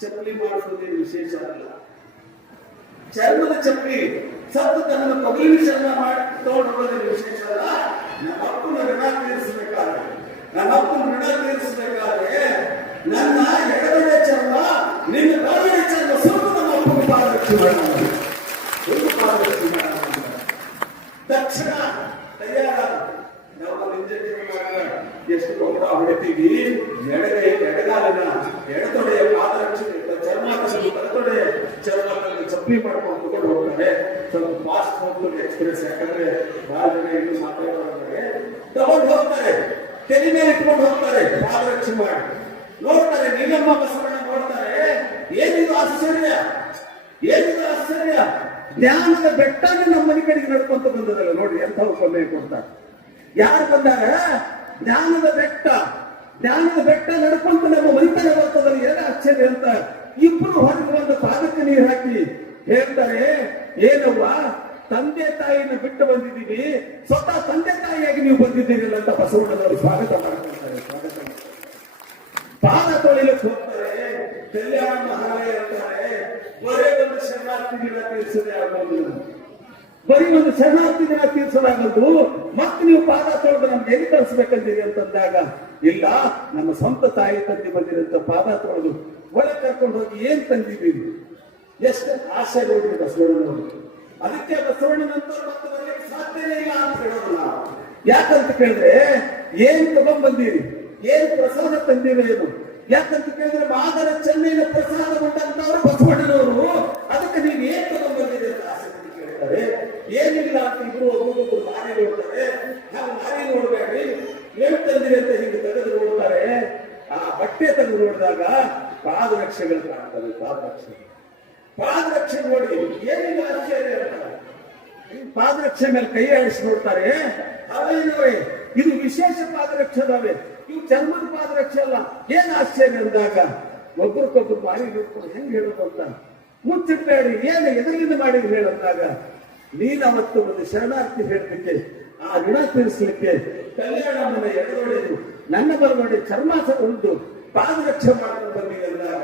ಚಪ್ಪಲಿ ಮಾಡಿಸೋದೇನು ವಿಶೇಷ ಅಲ್ಲ. ಚರ್ಮದ ಚಪ್ಪಲಿ ಸತ್ತು ತನ್ನ ಪಗಲಿನ ಚರ್ಮ ಮಾಡಿ ತಗೊಂಡೋಗೋದೇನು ವಿಶೇಷ ಅಲ್ಲ. ನಮ್ಮ ಅಪ್ಪನ ಋಣ ತೀರಿಸಬೇಕಾದ್ರೆ ನನ್ನ ಎಡಗಡೆ ಚರ್ಮ ನಿನ್ನ ಬಲಗಡೆ ಚರ್ಮ ಸ್ವಲ್ಪ ನಮ್ಮ ಅಪ್ಪನ ಪಾದರಕ್ಷೆ ಮಾಡೋಣ. ತಕ್ಷಣ ತಯಾರ ನಾವು ಎಷ್ಟು ಗೊಬ್ಬರ ಹೊಡಿತೀವಿ. ಎಡಗಾಲಿನ ಎಡತೊಡೆಯ ಪಾದರಕ್ಷೆ ಚರ್ಮ ಬಲತೊಡೆಯ ಚರ್ಮ ಚಪ್ಪಲಿ ಮಾಡ್ಕೊಂಡು ತಗೊಂಡು ಹೋಗ್ತಾರೆ. ಸ್ವಲ್ಪ ಫಾಸ್ಟ್ ಹೋಗ್ತಾರೆ ಎಕ್ಸ್ಪ್ರೆಸ್. ಯಾಕಂದ್ರೆ ಬಹಳ ಜನ ಇನ್ನೂ ಮಾತಾಡೋದ್ರೆ ತಗೊಂಡು ಹೋಗ್ತಾರೆ. ತೆರೆ ಮೇಲೆ ಇಟ್ಕೊಂಡು ಹೋಗ್ತಾರೆ. ಪಾದರಕ್ಷೆ ಮಾಡಿ ನೋಡ್ತಾರೆ. ನೀಲಮ್ಮ ಬಸವಣ್ಣ ನೋಡ್ತಾರೆ. ಏನಿದು ಆಶ್ಚರ್ಯ, ಏನಿದು ಆಶ್ಚರ್ಯ. ಜ್ಞಾನದ ಬೆಟ್ಟನೇ ನಮ್ಮ ಮನೆ ಕಡೆಗೆ ನಡ್ಕೊಂತ ಬಂದದಲ್ಲ ನೋಡಿ. ಎಂಥ ಉಪಮೆ ಕೊಡ್ತಾರೆ. ಯಾರು ಬಂದಾರ? ಜ್ಞಾನದ ಬೆಟ್ಟ. ಜ್ಞಾನದ ಬೆಟ್ಟ ನಡ್ಕೊಂತ ನಮ್ಮ ಮನಿತನ ಬರ್ತದಲ್ಲ. ಏನು ಆಶ್ಚರ್ಯ ಅಂತ ಇಬ್ರು ಹೊರಗೆ ಬಂದು ಪಾದಕ್ಕೆ ನೀರು ಹಾಕಿ ಹೇಳ್ತಾರೆ, ಏನವ್ವ ತಂದೆ ತಾಯಿನ ಬಿಟ್ಟು ಬಂದಿದ್ದೀವಿ, ಸ್ವತಃ ತಂದೆ ತಾಯಿಯಾಗಿ ನೀವು ಬಂದಿದ್ದೀರಿಲ್ಲ ಅಂತ ಬಸವಣ್ಣನವರು ಸ್ವಾಗತ ಮಾಡ್ತಾರೆ. ಪಾದ ತೊಳಿಲಿಕ್ಕೆ ಹೋಗ್ತಾರೆ. ಕಲ್ಯಾಣ ಮಹಾರಾಯ ಅಂತಾರೆ, ಬರೀ ಒಂದು ಶರಣಾರ್ಥಿ ದಿನ ತೀರಿಸದೆ ಆಗೋದು, ಬರೀ ಒಂದು ಶರಣಾರ್ಥಿ ದಿನ ತೀರಿಸಲಾಗದು. ಮತ್ತೆ ನೀವು ಪಾದ ತೊಳೆದು ನಮ್ಗೆ ಎಲ್ಲಿ ಕಳಿಸ್ಬೇಕಂತೀರಿ ಅಂತಂದಾಗ, ಇಲ್ಲ ನಮ್ಮ ಸ್ವಂತ ತಾಯಿ ತಂದೆ ಬಂದಿರಂತ ಪಾದ ತೊಳೆದು ಒಳಗೆ ಕರ್ಕೊಂಡು ಹೋಗಿ ಏನ್ ತಂದಿದ್ದೀರಿ. ಎಷ್ಟು ಆಸೆ ನೋಡ್ರಿ ಬಸವಣ್ಣನವರು. ಅದಕ್ಕೆ ಬಸವಣ್ಣನಂತವ್ರು ಮತ್ತೆ ಬರಲಿಕ್ಕೆ ಸಾಧ್ಯನೇ ಇಲ್ಲ ಅಂತ ಹೇಳೋದು ನಾವು. ಯಾಕಂತ ಕೇಳಿದ್ರೆ ಏನ್ ತಗೊಂಡ್ಬಂದಿರಿ, ಏನ್ ಪ್ರಸಾದ ತಂದಿರೇನು. ಯಾಕಂತ ಕೇಳಿದ್ರೆ ಮಾದರ ಚೆನ್ನೈನ ಪ್ರಸಾದ ಕೊಟ್ಟಂತವ್ರು ಬಸವಣ್ಣನವರು. ಅದಕ್ಕೆ ನೀವು ಏನ್ ತಗೊಂಡ್ಬಂದಿರಿ ಅಂತ ಆಸೆ ಕೇಳ್ತಾರೆ. ಏನಿಲ್ಲ ಅಂತ ಇಬ್ರು ಒಬ್ಬೊಬ್ಬರು ಮಾರಿ ನೋಡ್ತಾರೆ. ನಾವು ಮಾರಿ ನೋಡ್ಬೇಡ್ರಿ, ಏನ್ ತಂದಿರಿ ಅಂತ ಹಿಂಗೆ ತೆಗೆದು ನೋಡ್ತಾರೆ. ಆ ಬಟ್ಟೆ ತೆಗೆದು ನೋಡಿದಾಗ ಪಾದರಕ್ಷೆಗಳು ಕಾಣ್ತವೆ. ಪಾದರಕ್ಷೆ ನೋಡಿ ಏನಿಲ್ಲ ಆಶ್ಚರ್ಯ ಅಂತ ಪಾದರಕ್ಷೆ ಮೇಲೆ ಕೈ ಆಡಿಸಿ ನೋಡ್ತಾರೆ. ಅವೇನವೇ ಇದು ವಿಶೇಷ ಪಾದರಕ್ಷೆ ಅದಾವೆ, ಇವು ಚರ್ಮದ ಪಾದರಕ್ಷೆ ಅಲ್ಲ. ಏನ್ ಆಶ್ಚರ್ಯ ಅಂದಾಗ ಒಬ್ರಿಗೊಬ್ರು ಬಾರಿ ನೋಡ್ಕೊಂಡು ಹೆಂಗ್ ಹೇಳೋದು ಅಂತ ಮುಚ್ಚಿಟ್ಬೇಡಿ. ಏನು ಎದುರಿಂದ ಮಾಡಿದ್ರು ಹೇಳಂದಾಗ, ನೀನ್ ಅವತ್ತು ಒಂದು ಶರಣಾರ್ಥಿ ಹೇಳಲಿಕ್ಕೆ, ಆ ಋಣ ತೀರಿಸಲಿಕ್ಕೆ ಕಲ್ಯಾಣವನ್ನ ಎಡದೊಡೆದು ನನ್ನ ಬರಬೇಡಿ ಚರ್ಮಾಸ ಒಂದು ಪಾದರಕ್ಷೆ ಮಾಡ್ಕೊಂಡು ಬಂದಿದೆ ಅಂದಾಗ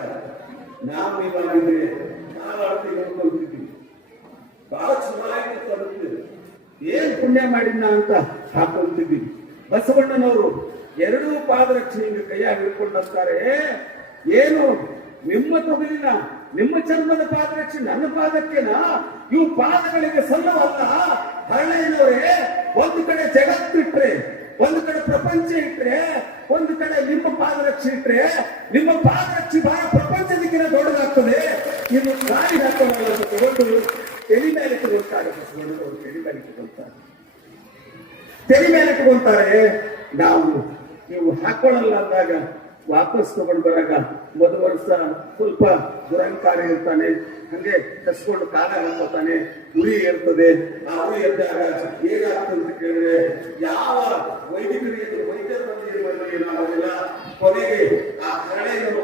ನಾವು ನೀವಾಗಿದ್ರೆ ನಾವಾಡ್ತಿ ನೋಡ್ಕೊಳ್ತಿದ್ವಿ. ಬಹಳ ಚೆನ್ನಾಗಿ ತರುತ್ತಿದ್ವಿ. ಏನ್ ಪುಣ್ಯ ಮಾಡಿದ್ನ ಅಂತ ಹಾಕೊಂತಿದ್ವಿ. ಬಸವಣ್ಣನವರು ಎರಡೂ ಪಾದರಕ್ಷೆ ಹಿಂಗೆ ಕೈಯಾಗಿ ಹಿಡ್ಕೊಂಡಂತಾರೆ. ಏನು ನಿಮ್ಮ ತೊಗಲಿನ ನಿಮ್ಮ ಚರ್ಮದ ಪಾದರಕ್ಷೆ ನನ್ನ ಪಾದಕ್ಕೆನಾ? ಇವು ಪಾದಗಳಿಗೆ ಸಲ್ಲವಲ್ಲ. ಹರಳೆಯನವರೇ, ಒಂದು ಕಡೆ ಜಗತ್ತಿಟ್ರೆ, ಒಂದು ಕಡೆ ಪ್ರಪಂಚ ಇಟ್ರೆ, ಒಂದು ಕಡೆ ನಿಮ್ಮ ಪಾದರಕ್ಷೆ ಇಟ್ರೆ, ನಿಮ್ಮ ಪಾದರಕ್ಷೆ ಬಹಳ ಪ್ರಪಂಚದಕ್ಕಿಂತ ದೊಡ್ಡದಾಗ್ತದೆ. ಇನ್ನು ಗಾಳಿ ಹಾಕೋಣ ತಗೊಂಡು ತೆರಿ ಮೇಲೆ ಇಟ್ಕೊಳ್ತಾರೆ. ಬಸವಣ್ಣನವರು ತೆರಿ ಮೇಲೆ ಇಟ್ಕೊಳ್ತಾರೆ. ತೆರಿ ಮೇಲೆ ಇಟ್ಕೊಳ್ತಾರೆ. ನಾವು ನೀವು ಹಾಕೊಳ್ಳಲ್ಲ ಅಂದಾಗ ವಾಪಸ್ ತಗೊಂಡು ಬರಾಗ ಮೊದಲ ವರ್ಷ ಸ್ವಲ್ಪ ದುರಂಕಾರ ಇರ್ತಾನೆ, ಹಂಗೆ ಕಸ್ಕೊಂಡು ಕಾಲ ಹಾಕೋತಾನೆ, ಉರಿ ಇರ್ತದೆ. ಆ ಉರಿ ಎದ್ದಾಗ ಏನಾಗ್ತದೆ ಅಂತ ಕೇಳಿದ್ರೆ ಯಾವ ವೈದ್ಯರು ವೈದ್ಯರ ಬಂದಿರುವಲ್ಲಿ ನಾವೆಲ್ಲ ಕೊನೆಗೆ ಆ ಹರಳೆಯನ್ನು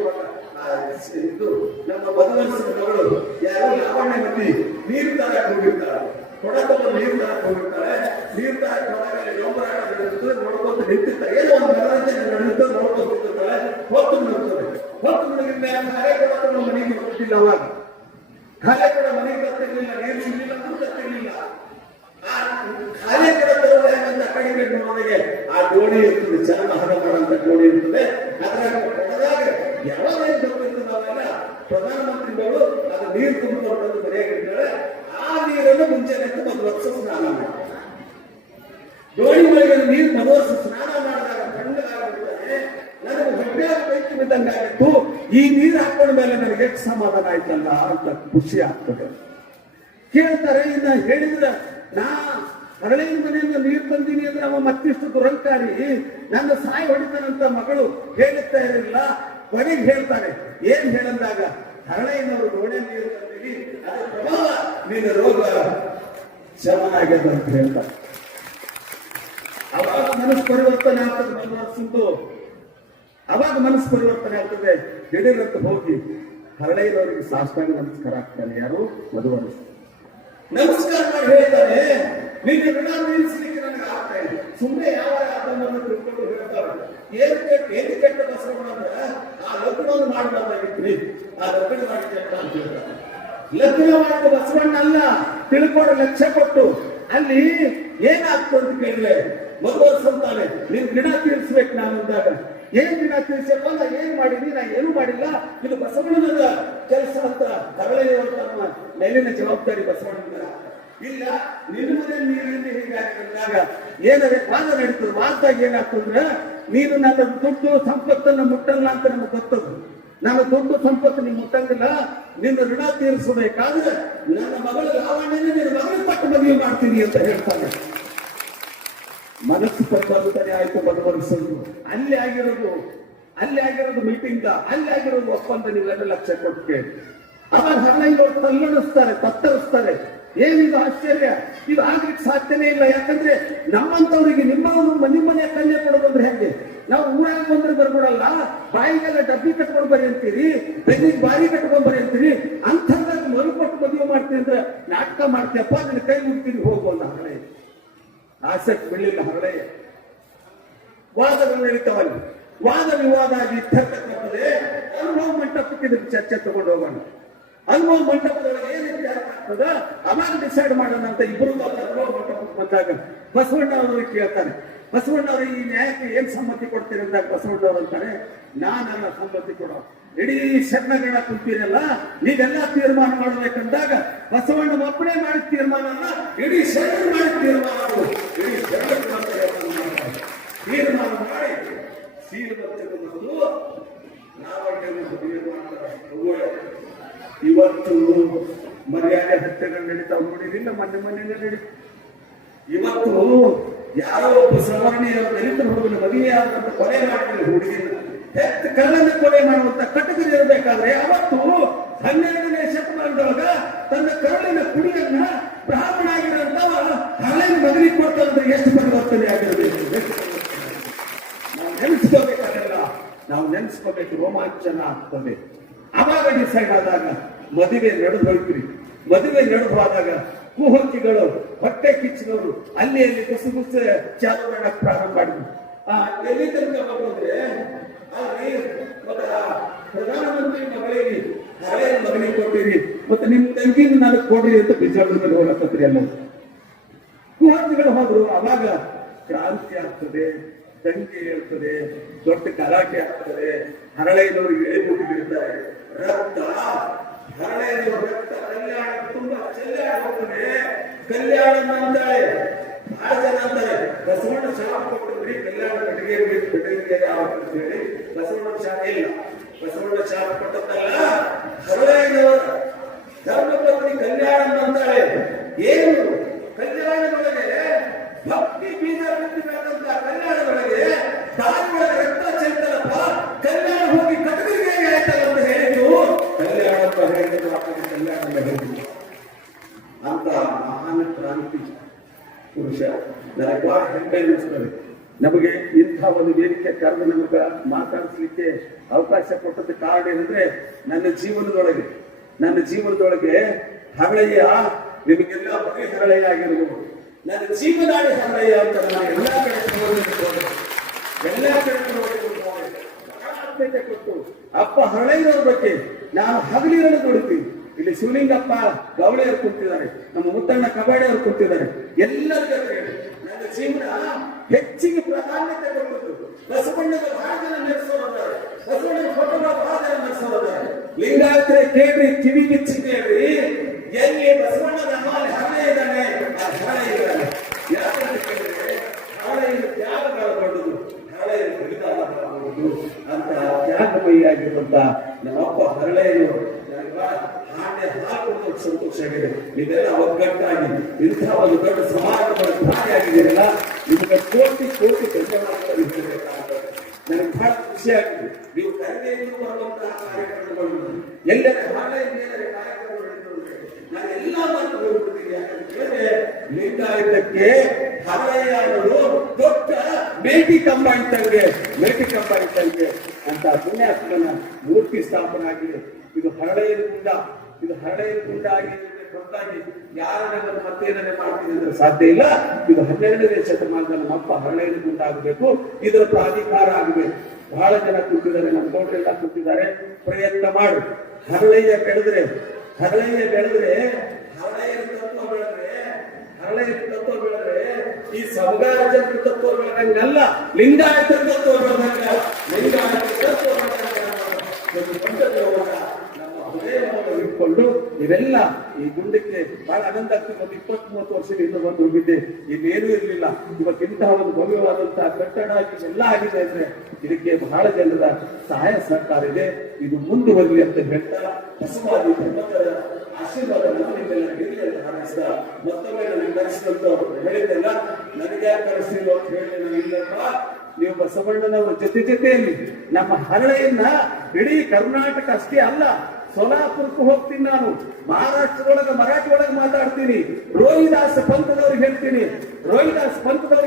ಇದು ನಮ್ಮ ಬದಲಾಯಿಸಿದ ಮಗಳು ಯಾರೋ ಲಾವಣ್ಯ ಮಂದಿ ನೀರು ತರಕ್ಕೆ ಹೋಗಿರ್ತಾರೆ. ಕೊಡತಲ್ಲ ನೀರು ತರಕ್ಕೆ ಹೋಗಿರ್ತಾರೆ. ನೀರು ತರಕ್ಕೆ ಹೋದಾಗ ನೋಡ್ಕೊಂತ ನಿಂತಿರ್ತಾರೆ. ಏನೋ ಒಂದು ಮನರಂಜನೆ ನಡೆಯುತ್ತೆ, ನೋಡ್ಕೊಂತಿರ್ತಾರೆ. ಹೊತ್ತು ನೋಡ್ತಾರೆ. ಹೊತ್ತು ನೋಡಿದ ಹಳೆ ಕೊಡ ಮನೆಗೆ ಬರ್ತಿಲ್ಲ. ಅವಾಗ ಹಳೆ ಕೊಡ ಮನೆಗೆ ಬರ್ತಿರ್ಲಿಲ್ಲ, ನೀರು ಸಿಗಲಿಲ್ಲ, ಬರ್ತಿರ್ಲಿಲ್ಲ. ಆ ಹಳೆ ಕೊಡ ತರುವಾಗ ಕಡಿಮೆ ನೋಡಿಗೆ ಆ ದೋಣಿ ಇರ್ತದೆ, ಚರ್ಮ ಹದ ಮಾಡುವಂತ ದೋಣಿ ಇರ್ತದೆ. ಅದರ ಕೊಡದಾಗ ಯಾವಾಗ ಏನ್ ಗೊತ್ತಿರ್ತದೆ ನಾವೆಲ್ಲ ಪ್ರಧಾನಮಂತ್ರಿಗಳು ಅದು ನೀರು ತುಂಬಿಕೊಂಡು ಬರೆಯಾಗಿರ್ತಾರೆ. ಆ ನೀರನ್ನು ಮುಂಚೆನೆ ಒಂದು ವರ್ಷ ಸ್ನಾನ ಮಾಡ್ತಾರೆ. ದೋಣಿ ಒಳಗೆ ನೀರು ಮೊದಲ ವರ್ಷ ಸ್ನಾನ ಮಾಡಿದಾಗ ತಣ್ಣಗಾಗಿರ್ತಾರೆ. ನನಗೆ ಹೊಟ್ಟೆ ಪೈಕಿ ಬಿದ್ದಂಗಾಗಿತ್ತು. ಈ ನೀರು ಹಾಕೊಂಡ ಮೇಲೆ ನನಗೆ ಎಷ್ಟು ಸಮಾಧಾನ ಆಯ್ತಲ್ಲ ಅಂತ ಖುಷಿ ಆಗ್ತದೆ. ಕೇಳ್ತಾರೆ, ಇನ್ನ ಹೇಳಿದ್ರ ನಾ ಹರಳಿನ ಮನೆಯಿಂದ ನೀರು ತಂದೀನಿ ಅಂದ್ರೆ ಅವ ಮತ್ತಿಷ್ಟು ದುರಂಕಾರಿ, ನನ್ನ ಸಾಯಿ ಹೊಡಿತಾನಂತ ಮಗಳು ಹೇಳುತ್ತಾ ಇರಲಿಲ್ಲ. ಕೊನೆಗೆ ಹೇಳ್ತಾರೆ, ಏನ್ ಹೇಳಂದಾಗ ಹರಳೆಯನವರು ಗೋಡೆ ನೀರು ತಂದೀನಿ, ಅದ್ರ ಪ್ರಭಾವ ನಿನ್ನ ರೋಗ ಶಮನ ಆಗ್ಯದ ಅಂತ ಹೇಳ್ತಾರೆ. ಅವಾಗ ಮನಸ್ಸು ಪರಿವರ್ತನೆ ಆಗ್ತದೆ. ಮನಸ್ಸು ಅವಾಗ ಮನಸ್ಸು ಪರಿವರ್ತನೆ ಆಗ್ತದೆ. ದಿಢೀರಂತ ಹೋಗಿ ಹರಳೆಯನವರಿಗೆ ಸಾಷ್ಟಾಂಗ ನಮಸ್ಕಾರ ಆಗ್ತಾನೆ. ಯಾರು? ಮಧುವರಸ ನಮಸ್ಕಾರ ಮಾಡಿ ಹೇಳ್ತಾನೆ, ನಿನ್ನ ಋಣ ತೀರಿಸಲಿಕ್ಕೆ ನನಗೆ ಸುಮ್ಮನೆ ಯಾವ ಅದನ್ನು ತಿಳ್ಕೊಂಡು ಹೇಳ್ತಾರೆ. ಏನು ಕೆಟ್ಟ ಬಸವಣ್ಣ ಅಂದ್ರೆ ಆ ಲಗ್ನವನ್ನು ಮಾಡಬಾರ್ದಾಗಿತ್ರಿ, ಆ ಲಗ್ನ ಮಾಡಿದ್ದೆ ಅಂತ ಹೇಳ್ತಾರೆ. ಲಗ್ನ ಮಾಡಿದ ಬಸವಣ್ಣ ಅಲ್ಲ, ತಿಳ್ಕೊಂಡು ಲಕ್ಷ್ಯ ಕೊಟ್ಟು ಅಲ್ಲಿ ಏನಾಗ್ತು ಅಂತ ಕೇಳಿದ್ರೆ ಮದುವೆ ಸಂತಾನೆ ನೀನ್ ಗಿಡ ತೀರಿಸ್ಬೇಕು ನಾನು ಅಂದಾಗ ಏನ್ ಗಿಡ ತೀರ್ಸಪ್ಪ, ನಾ ಏನ್ ಮಾಡಿದ್ವಿ, ನಾ ಏನು ಮಾಡಿಲ್ಲ, ಇದು ಬಸವಣ್ಣನ ಕೆಲಸ ಅಂತ ತರಳೆಯುವಂತ ಮೇಲಿನ ಜವಾಬ್ದಾರಿ ಬಸವಣ್ಣನ ಇಲ್ಲ. ನಿನ್ನ ಮನೆ ನೀರಿನಿಂದ ಹೀಗಾಗಿದ್ದಾಗ ಏನಾದ್ರೆ ವಾದ ನಡೀತದೆ. ವಾದದಾಗ ಏನಾಗ್ತಂದ್ರೆ ನೀನು ನನ್ನ ದುಡ್ಡು ಸಂಪತ್ತನ್ನು ಮುಟ್ಟಲ್ಲ ಅಂತ ನಮ್ಗೆ ಗೊತ್ತದು. ನನ್ನ ದುಡ್ಡು ಸಂಪತ್ತು ನೀವು ಮುಟ್ಟಂಗಿಲ್ಲ, ನಿನ್ನ ಋಣ ತೀರಿಸಬೇಕಾದ್ರೆ ನನ್ನ ಮಗಳ ಲಾವಣ್ಯನ ನಿನ್ನ ಮಗಳ ಪಟ್ಟು ಮದುವೆ ಮಾಡ್ತೀನಿ ಅಂತ ಹೇಳ್ತಾನೆ. ಮನಸ್ಸು ಪರಿವರ್ತನೆ ಆಯ್ತು ಬದವರಿಸೋದು. ಅಲ್ಲಿ ಆಗಿರೋದು ಮೀಟಿಂಗ್, ಅಲ್ಲಿ ಆಗಿರೋದು ಒಪ್ಪಂದ. ನೀವೆಲ್ಲ ಲಕ್ಷ್ಯ ಕೊಟ್ಟು ಕೇಳಿ. ಅವಾಗ ಹಳ್ಳಿಗಳು ತಲ್ಲಣಿಸ್ತಾರೆ, ತತ್ತರಿಸ್ತಾರೆ. ಏನಿದು ಆಶ್ಚರ್ಯ, ಇದು ಆಗ್ಲಿಕ್ಕೆ ಸಾಧ್ಯನೇ ಇಲ್ಲ. ಯಾಕಂದ್ರೆ ನಮ್ಮಂತವರಿಗೆ ನಿಮ್ಮನೆ ಕನ್ಯೆ ಕೊಡೋದಂದ್ರೆ ಹೆಂಗೆ? ನಾವು ಊರಾಗ ಬಂದ್ರೆ ಬರ್ಬಿಡಲ್ಲ, ಬಾಯಿಗೆಲ್ಲ ಡಬ್ಬಿ ಕಟ್ಕೊಂಡು ಬರಿ ಅಂತೀರಿ, ಬೆನ್ನಿಗೆ ಬಾರಿ ಕಟ್ಕೊಂಡ್ ಬರಿ ಅಂತೀರಿ. ಅಂಥದ್ದಾಗ ಮರುಪಟ್ಟು ಮದುವೆ ಮಾಡ್ತೀನಿ ಅಂದ್ರೆ ನಾಟಕ ಮಾಡ್ತೀಯಪ್ಪ, ನಿನ್ನ ಕೈ ಮುಗ್ತೀನಿ ಹೋಗುವಲ್ಲ. ಹರಳೆ ಆಸಕ್ತಿ ಬೆಳಿಲ್ಲ. ಹರಳೆ ವಾದಗಳು ನಡೀತಾವಲ್ಲಿ. ವಾದ ವಿವಾದ ಆಗಿ ಇರ್ತಕ್ಕಂಥದ್ದೇ ಅನುಭವ ಮಂಟಪಕ್ಕೆ ಚರ್ಚೆ ತಗೊಂಡು ಹೋಗೋಣ. ಅನುಭವ ಮಂಟಪದೊಳಗೆ ಏನು ವಿಚಾರ ಆಗ್ತದ ಅವಾಗ ಡಿಸೈಡ್ ಮಾಡೋಣ ಅಂತ ಇಬ್ಬರು ಅನುಭವ ಮಂಟಪಕ್ಕೆ ಬಂದಾಗ ಬಸವಣ್ಣ ಅವರು ಕೇಳ್ತಾರೆ. ಬಸವಣ್ಣ ಅವರು ಈ ನ್ಯಾಯಕ್ಕೆ ಏನ್ ಸಮ್ಮತಿ ಕೊಡ್ತೀರಿ ಅಂದಾಗ ಬಸವಣ್ಣವ್ರು ಅಂತಾರೆ, ನಾನೆಲ್ಲ ಸಮ್ಮತಿ ಕೊಡೋ, ಇಡೀ ಶರಣಗಳ ಕುಂತೀರಲ್ಲ, ನೀವೆಲ್ಲ ತೀರ್ಮಾನ ಮಾಡಬೇಕಂದಾಗ ಬಸವಣ್ಣ ಒಬ್ಬನೇ ಮಾಡಿದ ತೀರ್ಮಾನ ಅಲ್ಲ, ಇಡೀ ಶರಣ ಮಾಡಿದ ತೀರ್ಮಾನ. ಇಡೀ ತೀರ್ಮಾನ ಮಾಡಿ ಸೀರ್ಬಂದು ಇವತ್ತು ಮರ್ಯಾದೆ ಹತ್ಯೆಗಳು ನಡೀತಾವ್ ನೋಡಿರಿಲ್ಲ, ಮೊನ್ನೆ ನಡೀತು. ಇವತ್ತು ಯಾರೋ ಒಬ್ಬ ಸವರ್ಣೀಯ ದಲಿತ ಹುಡುಗನ ಮದುವೆಯಾದಂತ ಕೊಲೆ ಮಾಡಿದ್ರೆ ಹುಡುಗಿನ ಹೆತ್ತ ಕಲ್ಲನ್ನು ಕೊಲೆ ಮಾಡುವಂತ ಕಟಕರಿ ಇರಬೇಕಾದ್ರೆ ಅವತ್ತು 12ನೇ ಶತಮಾನದೊಳಗ ತನ್ನ ಕರುಳಿನ ಕುಡಿಯನ್ನ ಬ್ರಾಹ್ಮಣ ಆಗಿರೋಂಥವ ಹಳೆಯ ಮಗನಿಗೆ ಕೊಡ್ತಂದ್ರೆ ಎಷ್ಟು ಪರಿವರ್ತನೆ ಆಗಿರಬೇಕು. ನಾವು ನೆನೆಸ್ಕೋಬೇಕಾಗಲ್ಲ, ನಾವು ನೆನೆಸ್ಕೋಬೇಕು, ರೋಮಾಂಚನ ಆಗ್ತದೆ. ಅವಾಗ ಡಿಸೈಡ್ ಆದಾಗ ಮದುವೆ ನಡೆದು ಹೋಗ್ತೀರಿ. ಮದುವೆ ನಡೆದು ಹೋದಾಗ ಕುಹಕಿಗಳು, ಹೊಟ್ಟೆ ಕಿಚ್ಚಿನವರು ಅಲ್ಲಿ ಗುಸು ಚಾಲು ಮಾಡಕ್ ಪ್ರಾರಂಭ ಮಾಡಿದ್ರು. ಎಲ್ಲಿ ತನಕ ಹೋಗೋದ್ರೆ ಪ್ರಧಾನಮಂತ್ರಿ ಮಗಳಿಗೆ ಹಳೆಯ ಮಗನಿಗೆ ಕೊಟ್ಟಿರಿ, ಮತ್ತೆ ನಿಮ್ ತಂಗಿನ ನನಗೆ ಕೊಡ್ರಿ ಅಂತ ಬಿಜಾಪುರ ಮೇಲೆ ಹೋಗತ್ತದ್ರಿ. ಎಲ್ಲ ಕುಹಕಿಗಳು ಹೋದ್ರು. ಅವಾಗ ಕ್ರಾಂತಿ ಆಗ್ತದೆ, ದಂಗೆ ಇರ್ತದೆ, ದೊಡ್ಡ ಗಲಾಟೆ ಆಗ್ತದೆ. ಹರಳೆಯವರು ಎಳೆದುಬಿಟ್ಟಿರ್ತಾರೆ. ರಕ್ತ ಹರಳೆಯವರು ರಕ್ತ ಕಲ್ಯಾಣ ತುಂಬಾ ಚೆಲ್ಲಾಡುತ್ತದೆ. ಕಲ್ಯಾಣ ಅಂತಾಳೆ, ಬಹಳ ಜನ ಅಂತಾರೆ ಬಸವಣ್ಣ ಶಾಪ ಕೊಟ್ಟಿದ್ರಿ, ಕಲ್ಯಾಣ ಕಟ್ಟಿಗೆ ಹೇಳಿ ಬಸವಣ್ಣ ಶಾಪ ಇಲ್ಲ. ಬಸವಣ್ಣ ಶಾಪ ಕೊಟ್ಟದ್ದಲ್ಲ, ಹರಳೆಯವರು ಧರ್ಮಪತ್ನಿ ಕಲ್ಯಾಣ ಅಂತಾಳೆ. ಏನು ಕಲ್ಯಾಣದೊಳಗೆ ಭಕ್ತಿ ಬೀಜ ಬಿತ್ತಬೇಕಂತ ಕಲ್ಯಾಣದೊಳಗೆ ತಾಯಿಯೊಳಗೆ ರಕ್ತ ಚೆಲ್ತಾರಪ್ಪ, ಕಲ್ಯಾಣ ಹೋಗಿ ಕಟಕರಿಗೆ ಆಯ್ತಲ್ಲ ಅಂತ ಹೇಳಿದ್ರು. ಕಲ್ಯಾಣ ಅಂತ ಹೇಳಿದ್ರು, ಕಲ್ಯಾಣ ಹೇಳಿದ್ರು ಅಂತ ಮಹಾನ್ ಕ್ರಾಂತಿ ಪುರುಷ ನನಗೆ ಬಹಳ ಹೆಮ್ಮೆ ಅನ್ನಿಸ್ತದೆ. ನಮಗೆ ಇಂಥ ಒಂದು ವೇದಿಕೆ ಕರೆದು ನಮಗ ಮಾತಾಡಿಸ್ಲಿಕ್ಕೆ ಅವಕಾಶ ಕೊಟ್ಟದ ಕಾರಣ ಏನಂದ್ರೆ ನನ್ನ ಜೀವನದೊಳಗೆ ಹರಳೆಯ ನಿಮಗೆಲ್ಲ ಬಗೆ ಹರಳೆಯ ಆಗಿರ್ಬೋದು. ನನ್ನ ಜೀವನಾಡಿ ಹರಳೆಯ ಅಂತ ನಾನು ಎಲ್ಲಾ ಕಡೆ ಕೊಟ್ಟು ಅಪ್ಪ ಹರಳೆಯವ್ರ ಬಗ್ಗೆ ನಾನು ಹಗಲಿರಲು ದುಡಿತೀನಿ. ಇಲ್ಲಿ ಶಿವಲಿಂಗಪ್ಪ ಗೌಳಿಯವರು ಕೂತಿದ್ದಾರೆ, ನಮ್ಮ ಮುತ್ತಣ್ಣ ಕಬಾಡಿಯವರು ಕೂತಿದ್ದಾರೆ. ಎಲ್ಲರಿಗೂ ನನ್ನ ಜೀವನ ಹೆಚ್ಚಿಗೆ ಪ್ರಾಧಾನ್ಯತೆ ಕೊಟ್ಟು ಬಸವಣ್ಣನ ಭಾಗನ ನಡೆಸೋದಾರೆ, ಬಸವಣ್ಣನ ಫೋಟೋಗಳ ಭಾಗನ ನಡೆಸೋದಾರೆ. ಲಿಂಗಾಯತರ ಕೇಳ್ರಿ, ಕಿವಿ ಬಿಚ್ಚಿ ಕೇಳ್ರಿ, ಎಲ್ಲಿ ಬಸವಣ್ಣನ ಹರಳೆ ಇದ್ದಾನೆ, ಆ ಹರಳೆ ಇದ್ದಾನೆ. ಯಾಕಂತ ಕೇಳಿದ್ರೆ ಹರಳೆಯನ್ನು ತ್ಯಾಗಗಳ ಮಾಡುದು, ಹರಳೆಯನ್ನು ಬಲಿದಾನ ಮಾಡುವುದು ಅಂತ ತ್ಯಾಗಮಯಿಯಾಗಿರುವಂತ ನಮ್ಮಪ್ಪ ಹರಳೆಯನ್ನು ಹಾಗೆ ಹಾಕುವುದು ಸಂತೋಷ ಆಗಿದೆ. ಇದೆಲ್ಲ ಒಗ್ಗಟ್ಟಾಗಿ ಇಂಥ ಒಂದು ದೊಡ್ಡ ಸಮಾಜದ ಭಾಗಿಯಾಗಿದ್ದೀರಲ್ಲ, ನಿಮಗೆ ಕೋಟಿ ಧನ್ಯವಾದಗಳು. ನನಗೆ ಬಹಳ ಖುಷಿ ಆಗಿದೆ. ನೀವು ಕರೆದೇನು ಬರುವಂತಹ ಕಾರ್ಯಕ್ರಮಗಳು ಎಲ್ಲರ ಹಾಳೆ ಕಾರ್ಯಕ್ರಮಗಳು ನಾನು ಎಲ್ಲ ಮಾತು ಹೋಗ್ಬಿಡ್ತೀನಿ. ಯಾಕಂದ್ರೆ ಲಿಂಗಾಯತಕ್ಕೆ ಹರಳೆಯ ಅನ್ನೋದು ದೊಡ್ಡ ಮೇಟಿ ಕಂಬ ಇದ್ದಂಗೆ ಅಂತ ಪುಣ್ಯಾತ್ಮನ ಮೂರ್ತಿ ಸ್ಥಾಪನೆ ಆಗಿದೆ. ಇದು ಹರಳೆಯ ಕುಂಡ ಆಗಿರಬೇಕು. ಹೊರತಾಗಿ ಯಾರನ್ನೇ ಮತ್ತೇನೇ ಮಾಡ್ತೀನಿ ಅಂದ್ರೆ ಸಾಧ್ಯ ಇಲ್ಲ. ಇದು 12ನೇ ಶತಮಾನದ ನಮ್ಮಪ್ಪ ಹರಳೆಯಲ್ಲಿ ಉಂಟಾಗಬೇಕು, ಇದರ ಪ್ರಾಧಿಕಾರ ಆಗಬೇಕು. ಬಹಳ ಜನ ಕೂತಿದ್ದಾರೆ, ನಮ್ಮ ಗೌಡ್ರೆಲ್ಲ ಕೂತಿದ್ದಾರೆ. ಪ್ರಯತ್ನ ಮಾಡು. ಹರಳೆಯ ಬೆಳೆದ್ರೆ ಹರಳೆಯ ತತ್ವ ಬೆಳೆದ್ರೆ ಈ ಸಮುದಾಯದ ತತ್ವ ಬೆಳೆದಂಗಲ್ಲ, ಲಿಂಗಾಯತ ತತ್ವ ಬೆಳೆದಂಗ ಇಟ್ಕೊಂಡು ಇವೆಲ್ಲ ಈ ಗುಂಡಕ್ಕೆ ಬಹಳ ಆನಂದ ಆಗ್ತದೆ. ಒಂದು 20-30 ವರ್ಷದ ಹಿಂದೆ ಬಂದು ಹೋಗಿದ್ದೆ, ಇನ್ನೇನೂ ಇರಲಿಲ್ಲ. ಇವತ್ತಿಂತಹ ಒಂದು ಭವ್ಯವಾದಂತಹ ಕಟ್ಟಡ ಎಲ್ಲ ಆಗಿದೆ ಅಂದ್ರೆ ಇದಕ್ಕೆ ಬಹಳ ಜನರ ಸಹಾಯ ಸಹಕಾರ ಇದೆ. ಇದು ಮುಂದುವರಲಿ ಅಂತ ಹೇಳ್ತಾ ಬಸವಾದಿ ಧರ್ಮದ ಆಶೀರ್ವಾದ ನಮ್ಮಿಂದೆಲ್ಲ ಇರಲಿ ಅಂತ ಹಾರೈಸಿದ ಮತ್ತೊಮ್ಮೆ ನನಗೆ ಕರೆಸಿದಂತ ಹೇಳಿದ್ದೆಲ್ಲ ನನಗೆ ಯಾಕೆ ಕರೆಸಿಲ್ಲ ಅಂತ ಹೇಳಿ ನಾನು ಇಲ್ಲಪ್ಪ, ನೀವು ಬಸವಣ್ಣನವರ ಜೊತೆಯಲ್ಲಿ ನಮ್ಮ ಹರಳೆಯನ್ನ ಇಡೀ ಕರ್ನಾಟಕ ಅಷ್ಟೇ ಅಲ್ಲ, ಸೋಲಾಪುರಕ್ಕೂ ಹೋಗ್ತೀನಿ, ನಾನು ಮಹಾರಾಷ್ಟ್ರದೊಳಗೆ ಮರಾಠಿ ಒಳಗೆ ಮಾತಾಡ್ತೀನಿ, ರೋಹಿದಾಸ್ ಪಂಥದವ್ರಿಗೆ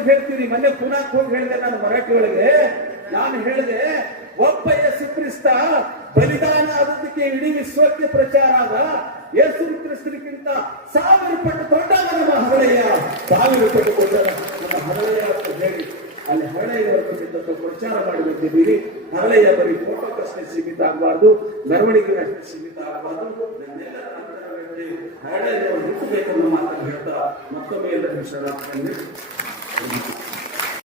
ಹೇಳ್ತೀನಿ. ಮೊನ್ನೆ ಪುನಾಕ್ ಹೋಗಿ ಹೇಳಿದೆ ನಾನು ಮರಾಠಿ ಒಳಗೆ. ನಾನು ಹೇಳಿದೆ, ಒಬ್ಬ ಯೇಸು ಕ್ರಿಸ್ತ ಬಲಿದಾನ ಆದದಕ್ಕೆ ಇಡೀ ವಿಶ್ವಕ್ಕೆ ಪ್ರಚಾರ ಆದ. ಯೇಸು ಕ್ರಿಸ್ತನಿಗಿಂತ 1000 ಪಟ್ಟು ದೊಡ್ಡವ ನಮ್ಮ ಹರಳೆಯ, 1000 ಪಟ್ಟು ದೊಡ್ಡವ ನಮ್ಮ ಹರಳೆಯ ಅಂತ ಹೇಳಿ ಅಲ್ಲಿ ಹರಳೆಯವರ ಪ್ರಚಾರ ಮಾಡಿಬಿಟ್ಟಿದ್ದೀರಿ. ಹರಳೆಯ ಬರೀ ಫೋಟೋಕ್ಕಷ್ಟೇ ಸೀಮಿತ ಆಗಬಾರ್ದು, ಮೆರವಣಿಗೆ ಅಷ್ಟೇ ಸೀಮಿತ ಆಗಬಾರ್ದು. ನನ್ನೆಲ್ಲ ಹರಳೆಯವರು ಹುಟ್ಟಬೇಕನ್ನೋ ಮಾತನ್ನು ಹೇಳ್ತಾ ಮತ್ತೊಮ್ಮೆ ಎಲ್ಲರಿಗೂ ಶರಣಾರ್ಥಿ.